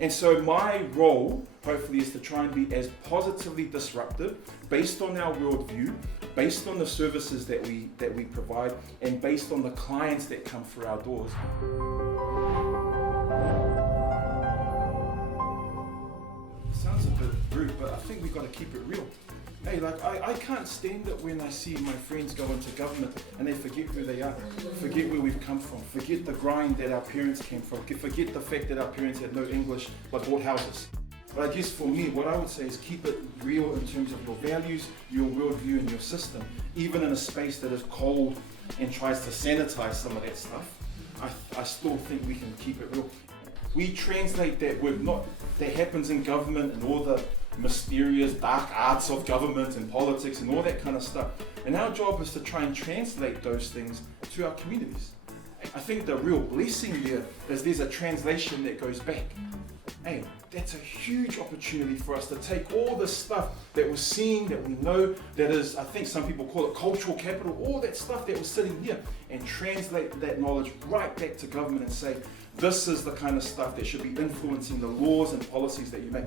And so my role, hopefully, is to try and be as positively disruptive, based on our worldview, based on the services that we provide, and based on the clients that come through our doors. Sounds a bit rude, but I think we've got to keep it real. Hey, like I can't stand it when I see my friends go into government and they forget who they are, forget where we've come from, forget the grind that our parents came from, forget the fact that our parents had no English but bought houses. But I guess for me, what I would say is keep it real in terms of your values, your worldview and your system, even in a space that is cold and tries to sanitize some of that stuff. I still think we can keep it real. We translate that word, that happens in government and all the mysterious dark arts of government and politics and all that kind of stuff. And our job is to try and translate those things to our communities. I think the real blessing there is there's a translation that goes back. Hey, that's a huge opportunity for us to take all the stuff that we're seeing, that we know, that is, I think some people call it cultural capital, all that stuff that was sitting here, and translate that knowledge right back to government and say, this is the kind of stuff that should be influencing the laws and policies that you make.